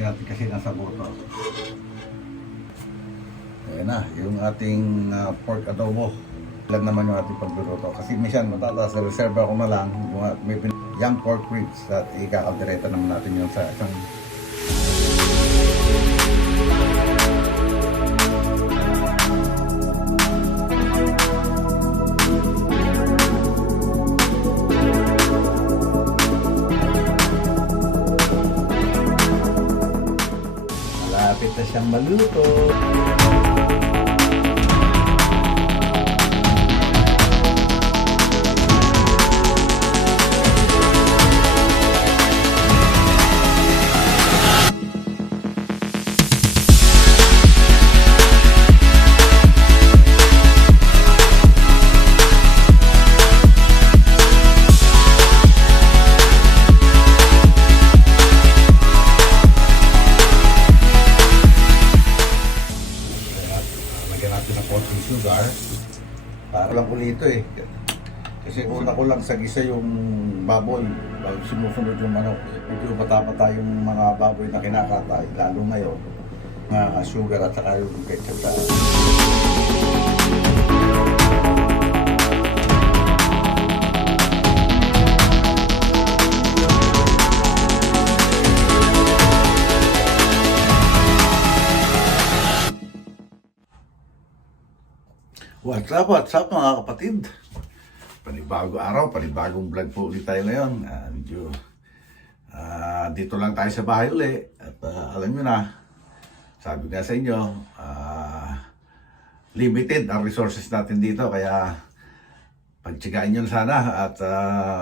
Lagyan natin kasi nasa buto. Ayan na, yung ating pork adobo. Ilan naman yung ating pagluluto. Kasi minsan matataas sa reserva ko na lang. May young pork ribs at ikakaldereta naman natin yun sa isang malapit na siyang maluto. Sugar para lang ko nito eh, kasi una ko lang sa gisa yung baboy bago sumusunod yung manok. Medyo patapata yung mga baboy na kinakatay, lalo ngayon mga sugar at saka yung ketchup. What's up mga kapatid? Panibagong araw, panibagong vlog po ulit tayo ngayon. Dito lang tayo sa bahay uli. At alam nyo na, sabi nga sa inyo, limited ang resources natin dito. Kaya pagtsikain nyo sana at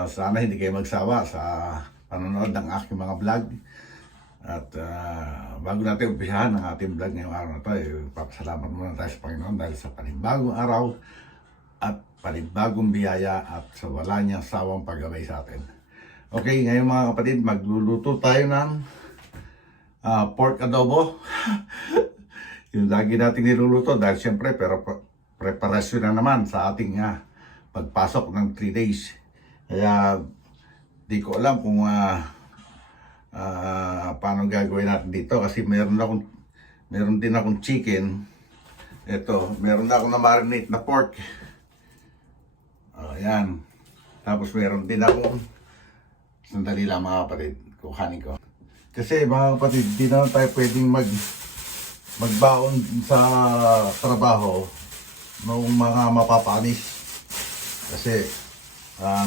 sana hindi kayo magsawa sa panonood ng aking mga vlog. At bago natin umpisahan ang ating vlog ngayong araw na ito, papasalamat muna tayo sa Panginoon dahil sa panibagong araw at panibagong biyaya at sa wala niyang sawang paggabay sa atin. Okay, ngayon mga kapatid, magluluto tayo ng pork adobo. Yung lagi natin niluluto dahil siyempre pero preparasyon na naman sa ating pagpasok ng 3 days. Kaya di ko alam kung paano gagawin natin dito kasi meron din akong chicken. Ito, meron na akong na-marinate na pork. Ayan. Tapos meron din akong, sandali lang mga kapatid, kuhanin ko. Kasi mga kapatid, di naman tayo pwedeng magbaon sa trabaho noong mga mapapanis. Kasi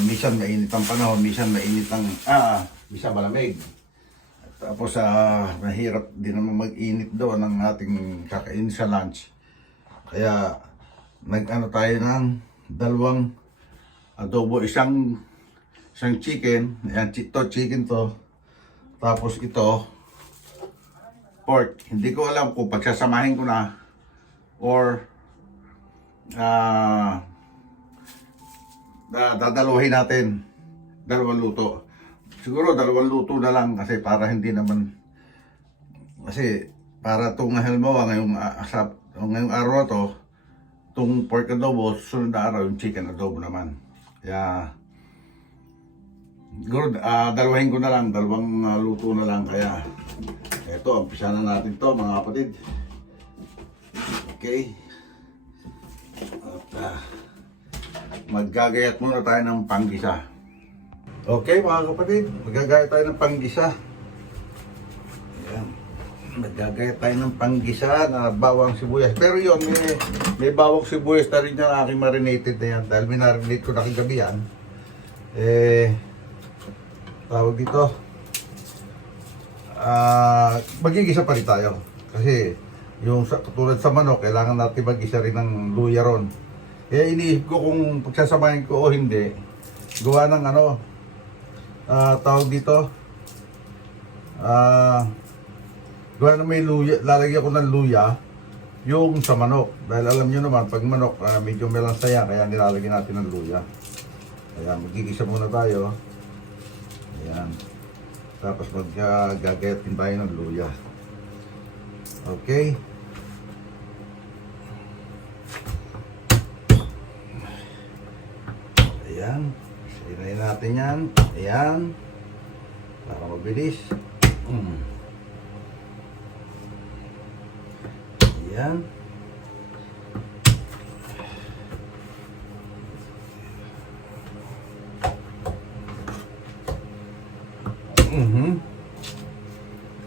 minsan mainit ang panahon, minsan mainit ang minsan malamig. Tapos mahirap din naman mag-init doon ng ating kakain sa lunch. Kaya nag-ano tayo ng dalawang adobo, isang chicken. Ayan, chicken to. Tapos ito pork. Hindi ko alam kung pagsasamahin ko na or dadaluhin natin dalawang luto. Siguro dalawang luto na lang kasi para hindi naman, kasi para itong halimbawa ngayong araw na to, itong pork adobo, sunod na araw yung chicken adobo naman. Kaya siguro dalawahin ko na lang, dalawang luto na lang. Kaya eto, umpisa na natin to mga kapatid. Okay, at maggagayat muna tayo ng panggisa. Okay mga kapatid, magagaya tayo ng panggisa. Ayan. Magagaya tayo ng panggisa na bawang sibuyas. Pero yun, may bawang sibuyas na rin yung aking marinated na yan. Dahil minarinate ko na kagabi yan. Tawag dito. Magigisa pa rin tayo. Kasi yung katulad sa manok, kailangan natin mag-isa rin ng luya ron. Kaya iniisip ko kung pagsasamahin ko o hindi. Gawa ng tawag dito, gawa na may luya, lalagyan ko ng luya yung sa manok. Dahil alam nyo naman, pag manok, medyo melansaya, kaya nilalagyan natin ng luya. Kaya magigisa muna tayo. Ayan. Tapos maggagayat din tayo ng luya. Okay. Ayan. Sinayin natin yan. Ayan. Para mabilis. Yan.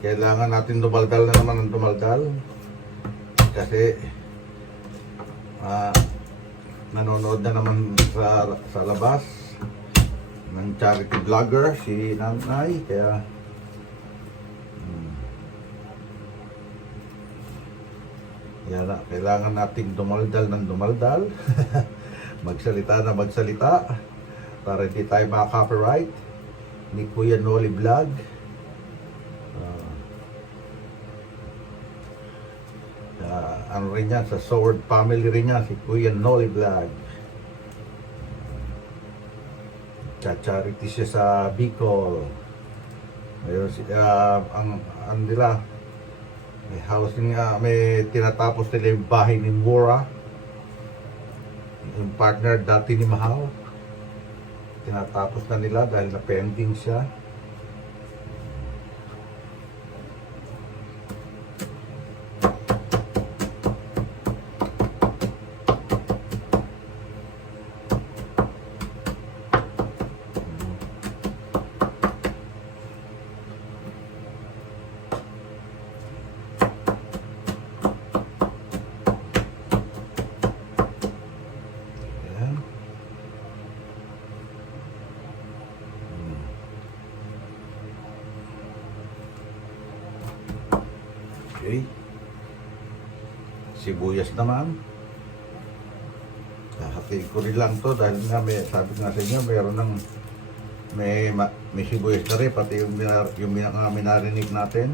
Kailangan natin dumaldal na naman ng dumaldal kasi nanonood na naman sa labas ng charity vlogger si Nanay, kaya yan na, kailangan nating dumaldal ng dumaldal magsalita na magsalita para hindi tayo maka-copyright ni Kuya Noli Vlog. Ano rin yan, sa Sword family rin yan, si Kuya Noli Vlog. Charity siya sa Bicol. Ngayon, ang nila, may housing, may tinatapos nila yung bahay ni Mura. Yung partner dati ni Mahal. Tinatapos na nila dahil na-pending siya. Okay. Sibuyas naman. Hatiin ko rin lang to dahil nga sabi nga sa inyo may sibuyas na rin pati yung minarinig natin.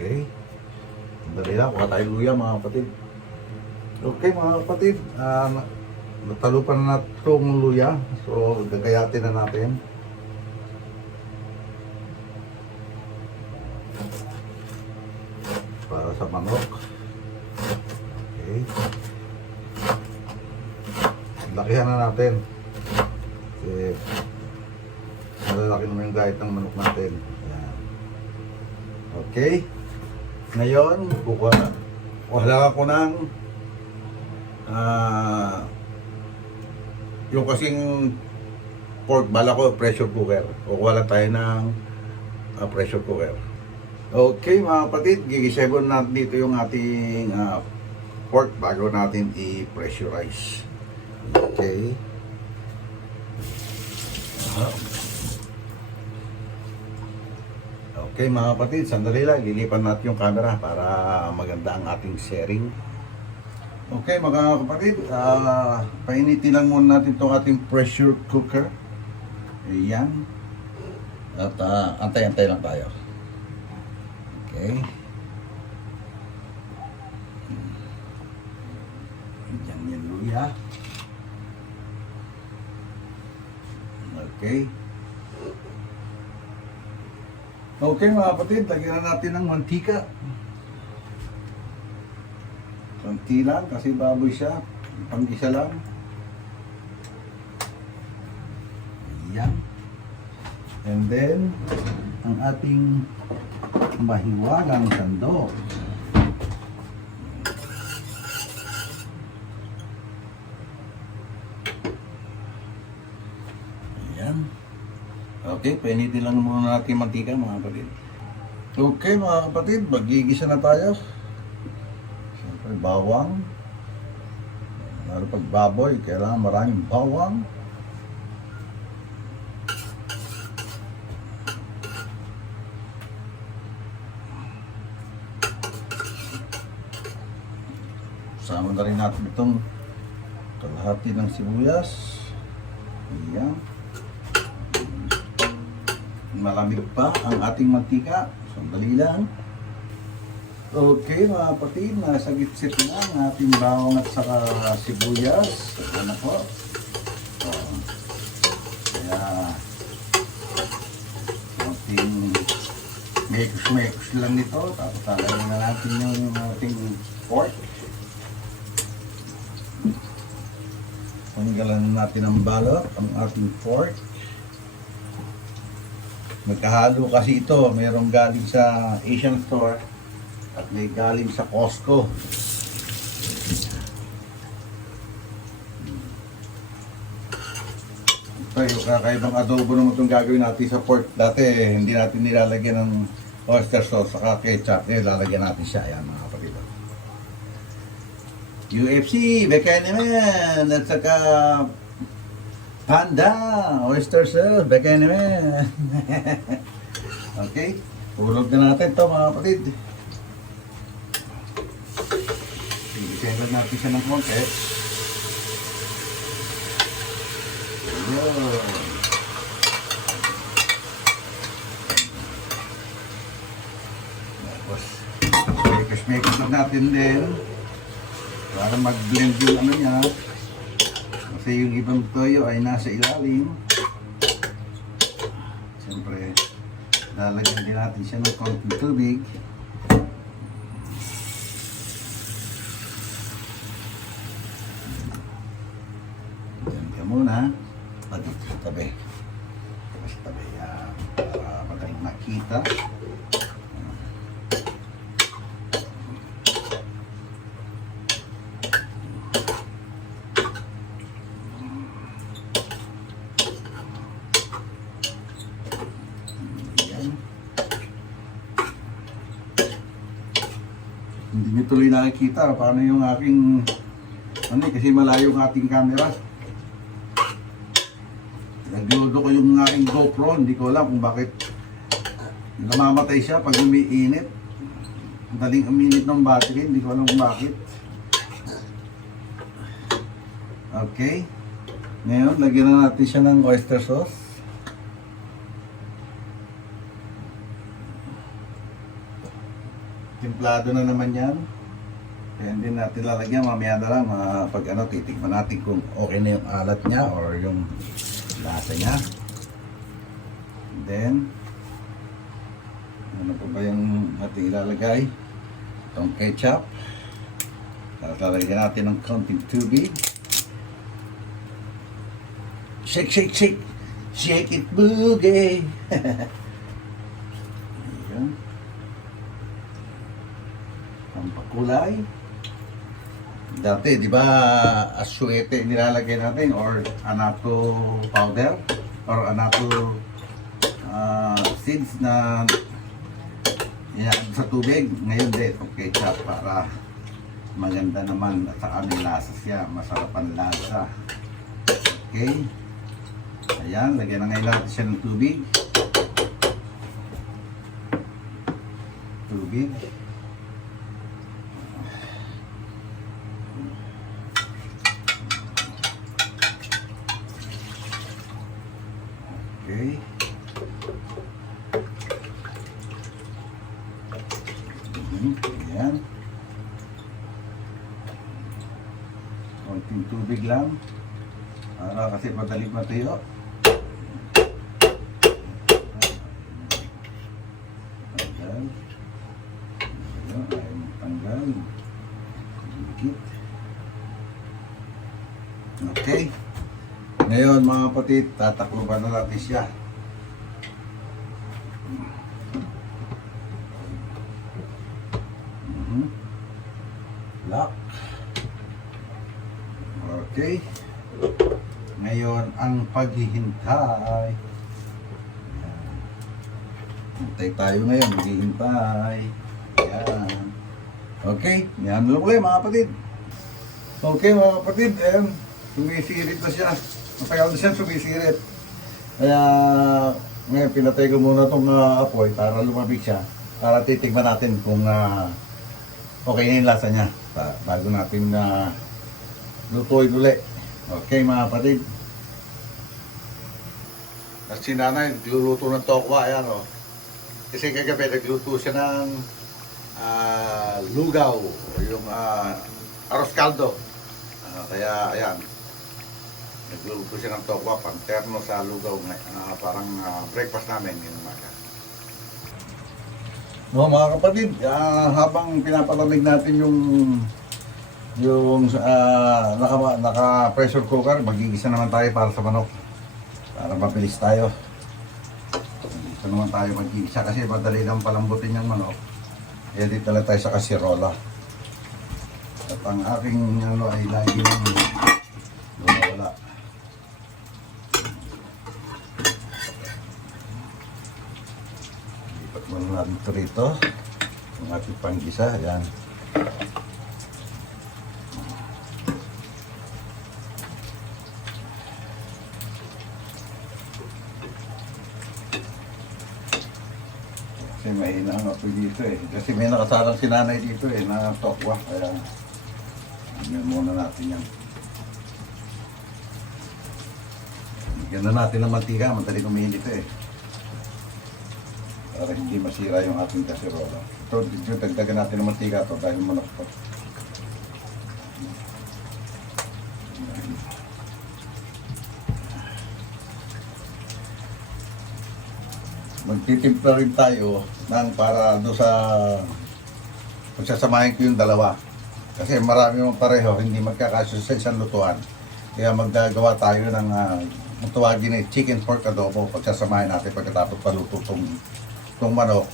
Okay. Dali lang, kuha tayo luya mga kapatid. Okay mga kapatid, natalupan na natin itong luya. So, gagayatin na natin. Para sa manok. Okay. Lakihan na natin. Okay. Malalaki naman yung gayat ng manok natin. Yan. Okay. Ngayon, wala ako ng yung kasing pork, bala ko pressure cooker. Kukuha lang tayo ng pressure cooker. Okay mga kapatid, gigisebon natin dito yung ating pork bago natin i-pressurize. Okay. Okay mga kapatid, sandali lang, lilipan natin yung camera para maganda ang ating sharing. Okay mga kapatid, painitin lang muna natin itong ating pressure cooker. Ayan. At antay-antay lang tayo. Okay. Ayan yung luya. Okay. Okay mga kapatid, lagyan na natin ng mantika. Konti lang kasi baboy siya, pang-isa lang. Ayan. And then, ang ating mahiwagang sandok. Ayan. Okay, painitin lang muna natin mantika mga kapatid. Okay mga kapatid, magigisa na tayo. Siyempre bawang. Lalo pag baboy, kailangan maraming bawang. Sama na rin natin itong kalahati ng sibuyas. Ayan. Malamig pa ang ating mantika. Sandali lang. Okay mga kapatid, nasa gitsit na ang ating bawang at saka sibuyas. Ano po? Oh. Kaya, ating mekos lang nito. Tapos talagyan na natin yung ating pork. Tanggalan natin ang balot, ang ating pork. Magkahalo kasi ito. Mayroong galing sa Asian store at may galing sa Costco. Ito yung kakaibang adobo naman itong gagawin natin sa pork. Dati hindi natin nilalagyan ng oyster sauce saka ketchup. Ngayon lalagyan natin siya. Ayan mga kapatid. UFC, beka naman. At saka Panda, oyster sauce, beka naman. Okay, tulog na natin ito mga kapatid. Pilitin natin siya ng konti. Ayan. Tapos, mekos lang natin din. Para mag-blend yung ano niya. Kasi yung ibang toyo ay nasa ilalim. Siyempre, lalagyan din natin siya ng konting tubig. Diyan ka muna. Dito sa tabi. Sa tabi yan. Para madaling makita. Hindi nyo tuloy nakikita paano yung aking kasi malayo ang ating camera. Naglodo ko yung aking GoPro, hindi ko alam kung bakit namamatay siya pag umiinit. Daling uminit ng battery, hindi ko alam kung bakit. Okay. Ngayon, lagyan na natin siya ng oyster sauce. Timplado na naman yan. Kaya hindi natin lalagyan. Mamaya na lang pag titikman natin kung okay na yung alat niya or yung lasa niya. And then, ano pa ba yung ating ilalagay? Itong ketchup. Lalagyan natin ng konting tubig. Shake, shake, shake. Shake it, boogie. Ayan. Ang pakulay. Dati, di ba, aswete nilalagay natin or anato powder or anato seeds na yan sa tubig. Ngayon din, ketchup para maganda naman at saka may lasa siya. Masarap ang lasa. Okay. Ayan, lagyan na ngayon natin siya ng tubig. Tubig. Okay. Ayan. Konting tubig lang. Para kasi madaling matuyo. Tanggal. Ayan, ayaw tanggal. Dikit. Okay. Ngayon mga kapatid, tatakluban na natin siya. Lock. Okay. Ngayon ang paghihintay. Hintay tayo ngayon, maghihintay. Ayan. Okay, yan lang ulit mga kapatid. Okay mga kapatid, sumisirit na siya. Matagal na siya sumisirit. Kaya ngayon pinatay ko muna itong apoy para lumabig siya. Para titigman natin kung okay na yung lasa niya. Bago natin lutuin ulit. Okay mga kapatid. At si nanay nagluluto ng tokwa. Ayan o. Kasi kagabi nagluto siya ng lugaw, yung arroz caldo. Kaya ayan, nagluluto siya ng tokwa, pang terno sa lugaw, parang breakfast namin ngayong umaga. No, mga kapatid, habang pinapalamig natin yung naka pressure cooker, magigisa naman tayo para sa manok. Para mabilis tayo. Magigisa naman tayo magigisa kasi madali lang palambutin yung manok. Kaya dito lang tayo sa kasirola. At ang aking ay laging wala. Lipat muna natin ito rito. Ang ating panggisa, ayan. Kasi mahina ang apoy dito eh. Kasi may nakasalang sinanay dito eh, na tokwa. Kaya, hanggang muna natin yan. Hanggang na natin ng mantika, madali kumihin dito eh. Para hindi masira yung ating kasirola. Ito, dagdagan natin ng mantika ito dahil manok ito. Magtitimpla rin tayo para doon sa pagsasamahin ko yung dalawa. Kasi marami mong pareho, hindi magkakasya sa isang lutuan. Kaya maggagawa tayo ng tawagin na chicken pork adobo. Pagsasamahin natin pagkatapos paluto itong manok.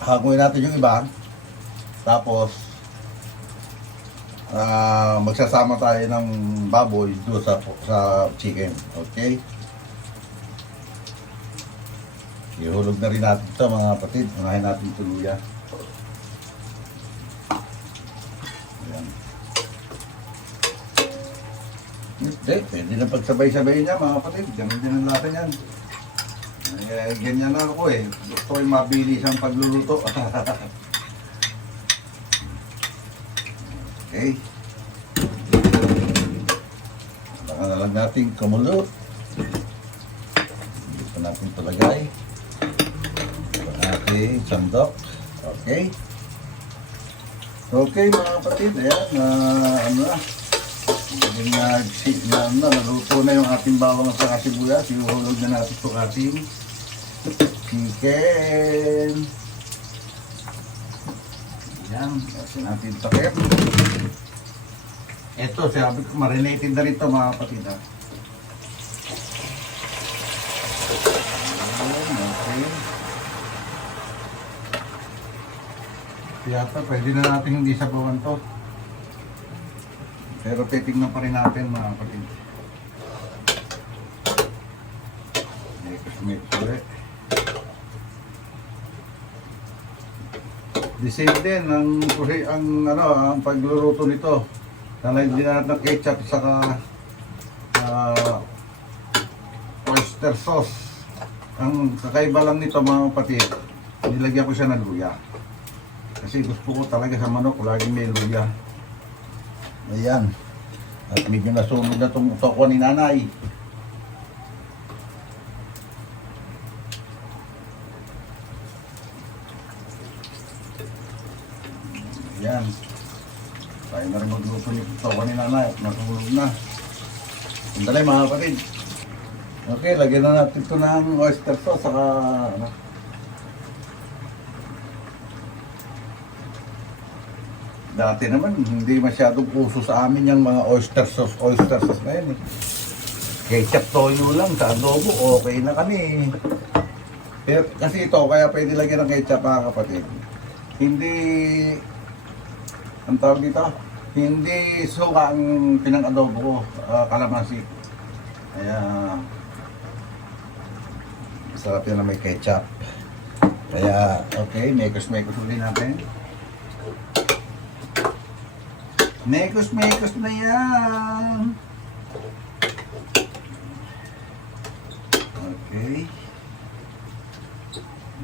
Hanguin natin yung iba. Tapos magsasama tayo ng baboy doon sa chicken. Okay? Ihulog na rin natin ito mga kapatid. Unahin natin tuluyan. Ayan. Hindi, pwede na pagsabay-sabay niya mga kapatid. Ganun din ang natin yan. Ganyan na ako eh. Gusto ko yung mabilis ang pagluluto. Okay. Baka na lang natin kumulo. Dito natin palagay. Okay, sandok. Okay. Okay mga kapatid, ayan, naluto na yung ating bawang at saka sibuyas. Iuhulog na natin itong ating chicken. Ayan, kasi natin takip. Ito, sabi ko, marinated na rito mga kapatid. Okay. Yata, pwede na natin hindi sabawan to. Pero titignan pa rin natin mga kapatid. May ulit. The same din ang pagluluto nito. Lalagyan din natin ng ketchup saka oyster sauce. Ang kakaiba lang nito mga kapatid, nilagyan ko siya ng luya. Kasi gusto ko talaga sa manok, laging may luya. Ayan. At medyo nasunog na itong tokwa ni nanay. Ayan. Tayo na rin magluto ni tokwa ni nanay at nasunog na. Sandali mga kapatid. Okay, lagyan na natin ito ng oyster sauce saka dati naman, hindi masyadong uso sa amin yung mga oyster sauce na yun eh. Ketchup toyo lang sa adobo, okay na kami. Pero, kasi ito, kaya pwede lagyan ng ketchup mga kapatid. Hindi, ang tawag dito, hindi suka ang pinang-adobo ko, kalamansi. Kaya, sarap yun na may ketchup. Kaya, okay, mekos-mekos ulit natin. Mekos-mekos na yan. Okay.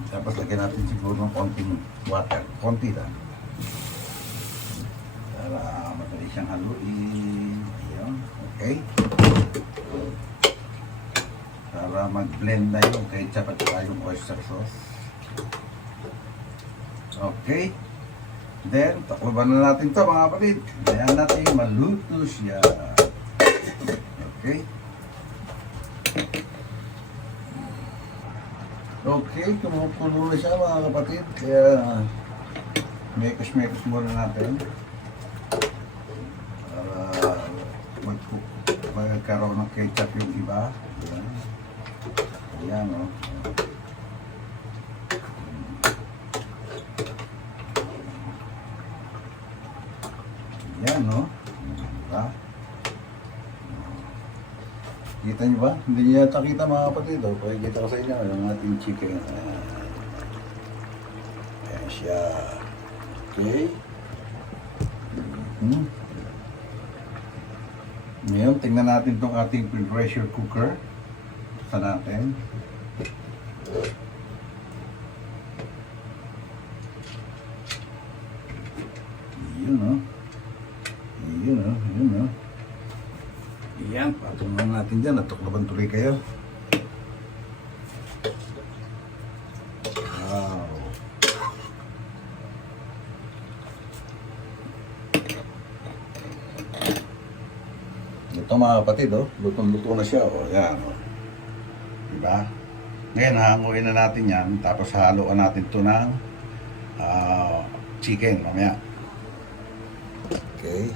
Tapos lagyan natin siguro ng konting water. Konti lang. Para madali siyang haluin. Ayan. Okay. Para mag-blend na yung ketchup at saka yung oyster sauce. Okay. Then, taklaban na natin to mga kapatid. Ayan natin, maluto siya. Okay. Okay, kumukulo na siya mga kapatid. Kaya, mekos-mekos muna natin. Para magkaroon ng ketchup yung iba. Ayan. Ayan, o. Ayan, no? Diba? Kita nyo ba? Hindi nyo yata kita mga kapatid. O, pakikita ko sa inyo yung ating chicken. Ayan siya. Okay. Ngayon, tingnan natin itong ating pressure cooker. Sa natin. Yun, no? Yun, no? Yun, no? Yan, patungan natin dyan. Natuklaban tuloy kayo. Wow. Ito mga kapatid, oh. Lutong-luto na siya, oh. Yan, oh. Diba? Ngayon, hanguin na natin yan. Tapos haluan natin ito ng chicken, mamaya. Okay.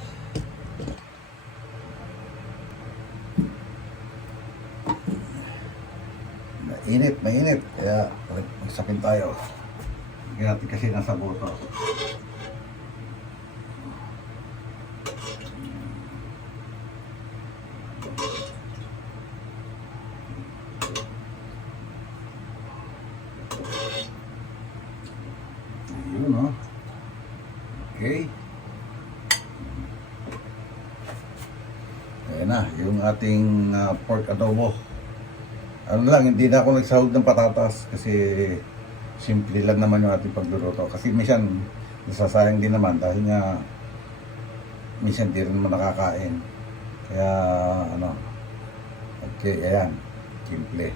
Mainit. Kaya magsapin tayo. Hindi natin kasi nasa buto. Yun, no? Okay. Ayan na, yung ating pork adobo. Ano lang, hindi na ako nagsahog ng patatas kasi simple lang naman yung ating pagluluto. Kasi minsan, nasasayang din naman dahil nga minsan di rin naman nakakain. Kaya, ano, okay, ayan, simple.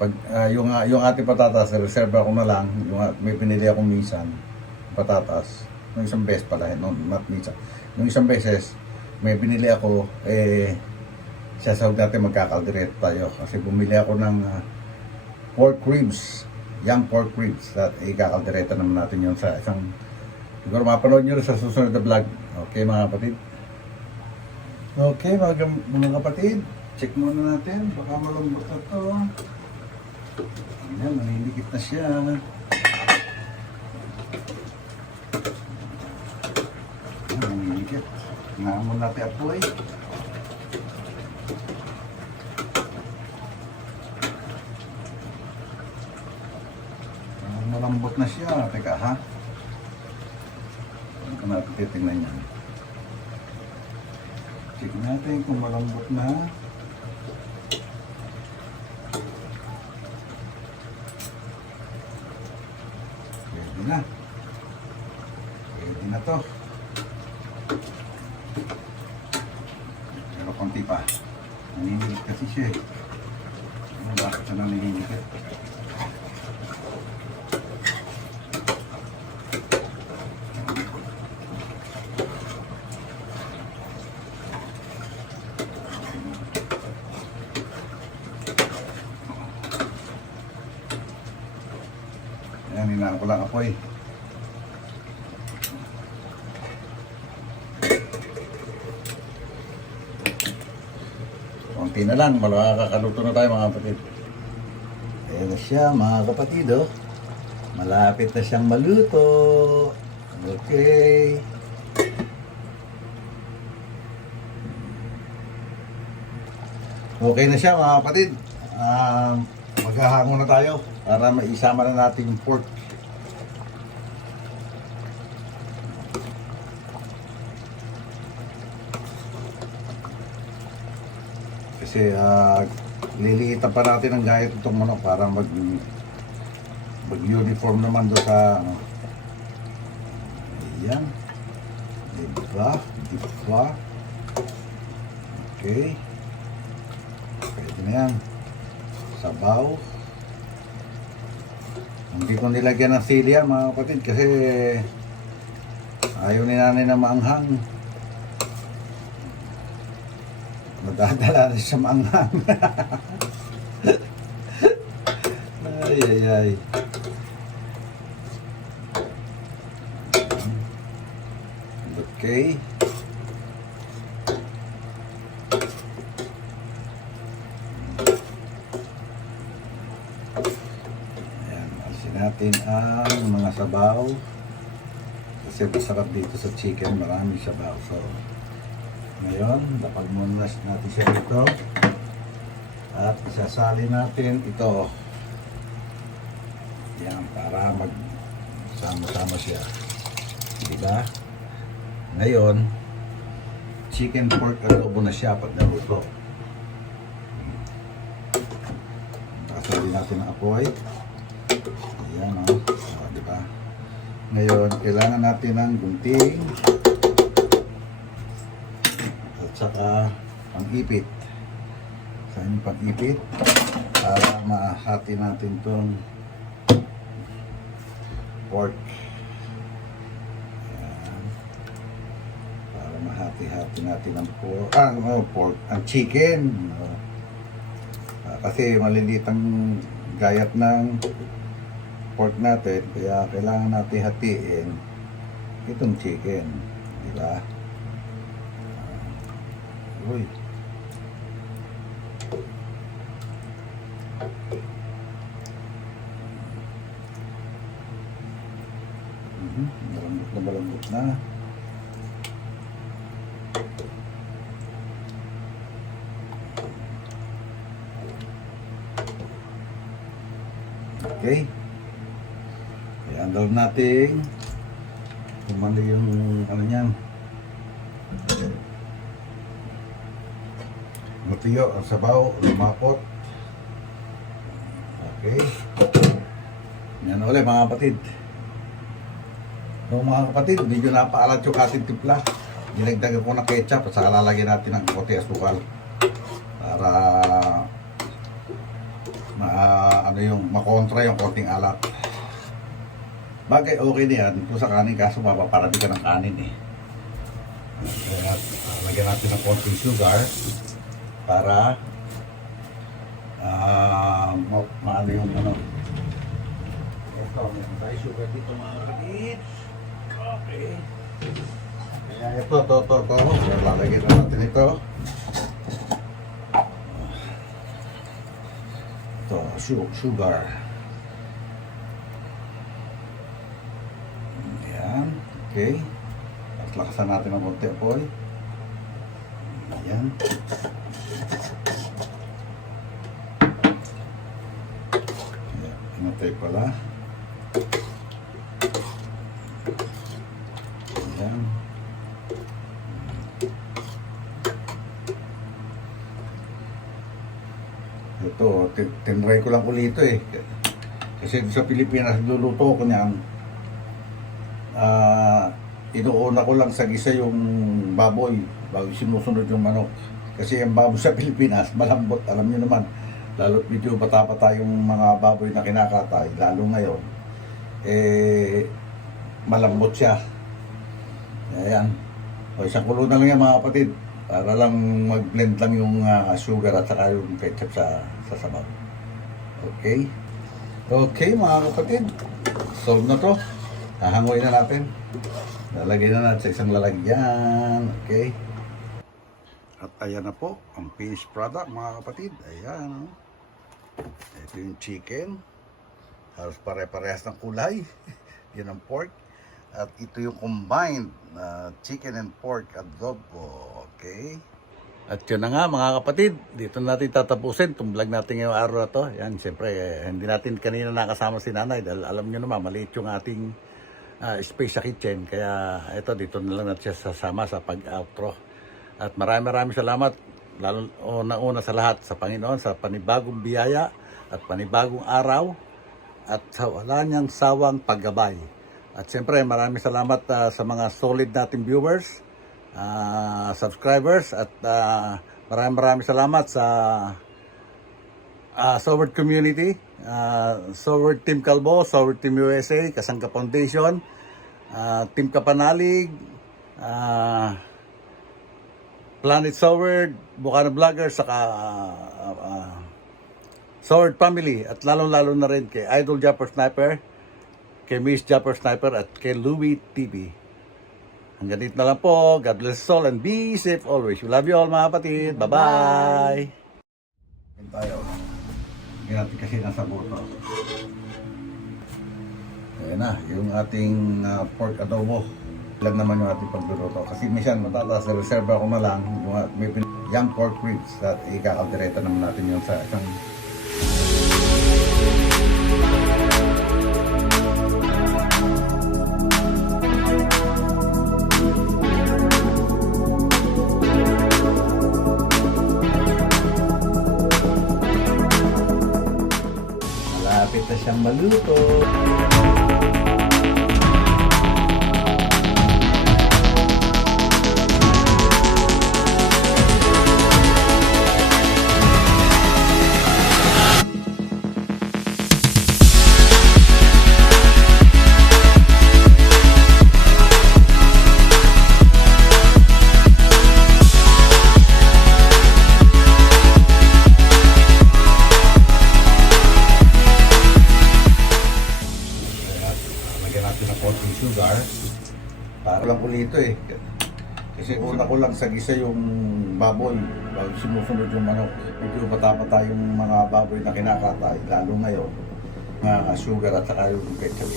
Pag, yung ating patatas, reserve ako na lang. May pinili akong minsan, patatas. Nung isang beses pala, no, not minsan. Nung isang beses, may binili ako, sasawag natin magkakaldereta tayo kasi bumili ako ng pork ribs, young pork ribs at ikakaldereta naman natin yun sa isang siguro mapanood nyo sa susunod na vlog. Okay mga kapatid, okay mga kapatid, check muna natin baka malambot na to. Ayan, naninikit na siya. Naninikit, naamon natin apoy. Malambot na siya. Teka ha. Ano ka natin titignan yan. Check natin kung malambot na. Pwede na. Pwede na to. Pero konti pa. Naninilig kasi siya eh. Bakit siya naninilig? Ayan, hinaan ko lang apoy. Konti na lang, makakaluto na tayo mga kapatid. Ayan na siya mga kapatid, oh. Malapit na siyang maluto. Okay. Okay na siya mga kapatid. Maghahango na tayo para maisama na natin yung pork. Kasi liliitan pa natin ang gayat itong manok para mag-uniform naman doon sa ano. Ayan. Diba? Okay. Pwede na yan. Sabaw. Hindi ko nilagyan ng sili yan mga kapatid kasi ayaw ni nanay na maanghang. Madadala rin sa maanghang. Ay, ay, ay. Okay. Ayan, alisin natin ang mga sabaw. Kasi masarap dito sa chicken, marami sabaw. So, ngayon, lapag muna natin siya dito. At isasali natin ito. Yan, para magsama-sama siya. Diba? Ngayon, chicken pork adobo na siya pag naluto. Kasali natin ang apoy. Ayan o. Diba? Ngayon, kailangan natin ng gunting at saka pang-ipit. Saan yung pang-ipit? Para mahati natin itong pork. Ayan. Para mahati-hati natin ang pork. Pork. Ang chicken. Kasi maliliit ang gayat ng pork natin. Kaya kailangan natin hatiin itong chicken. Diba? Uy. Malambot na. Okay. I-andal natin kumali yung ano niyan. Matiyo ang sabaw, lumapot. Okay. Yan ulit mga kapatid. So mga kapatid, medyo napaalat yung ating timpla. Dinagdagan ko ng ketchup at saka lalagyan natin ng konti asukal para makontra yung konting alat. Bagay okay na yan kung sa kanin, kaso mapaparami ka ng kanin eh. Kaya lagyan natin ng konting sugar para maano yung ano. Ito, meron tayo sugar dito mga kapatid. Okay. Kaya ito. Lalagyan na natin ito. Ito, sugar. Ayan. Okay. At lakasan natin ang konti apoy. Ayan. Pinatay pala. Ayan. Ito, tinry ko lang ulit ito eh. Kasi sa Pilipinas, luluto ko niyan. Inuuna ko lang sa gisa yung baboy bago sinusunod yung manok. Kasi yung baboy sa Pilipinas, malambot. Alam niyo naman, lalo medyo bata-bata yung mga baboy na kinakatay. Lalo ngayon, malambot siya. Ayan. O, isang kulo na lang yan mga kapatid. Para lang mag-blend lang yung sugar at saka yung ketchup sa sabaw. Okay? Okay mga kapatid. Solve na to. Hahangoy na natin. Lalagyan na natin sa isang lalagyan. Okay? At ayan na po ang finished product mga kapatid. Ayan. Ito yung chicken. Halos pare-parehas ng kulay. Yan ang pork. At ito yung combined chicken and pork adobo. Okay? At yun na nga mga kapatid, dito natin tatapusin itong vlog natin ngayong araw na to. Yan, siyempre, hindi natin kanina nakasama si nanay dahil alam nyo naman, maliit yung ating space sa kitchen. Kaya ito, dito na lang natin siya sasama sa pag-outro. At maraming salamat, lalo una sa lahat sa Panginoon, sa panibagong biyaya at panibagong araw at sa wala niyang sawang paggabay. At siyempre, maraming salamat sa mga solid nating viewers, subscribers, at maraming salamat sa Soward community. Soward Team Calbo, Soward Team USA, Kasangka Foundation, Team Kapanalig, Planet Soward, Bukana Vlogger, saka Soward Family, at lalong-lalo na rin kay Idol Japper Sniper, kay Miss Japper Sniper, at kay Louie TV. Hanggang dito na lang po. God bless us all and be safe always. We love you all mga kapatid. Bye-bye! Tayo. Hindi natin kasi nasa buto. Ayan na, yung ating pork adobo. Lang naman yung ating pagluluto. Kasi minsan matataas sa reserva ko na lang yung may young pork ribs at ikakaldereta naman natin yun sa isang malapit na siyang maluto. lagyan natin ng konting sugar para lang ulito eh. Kasi una ko lang sa gisa yung baboy bago sumusunod yung manok. Medyo mata-mata yung mga baboy na kinakatay, lalo ngayon mga sugar at saka yung ketchup.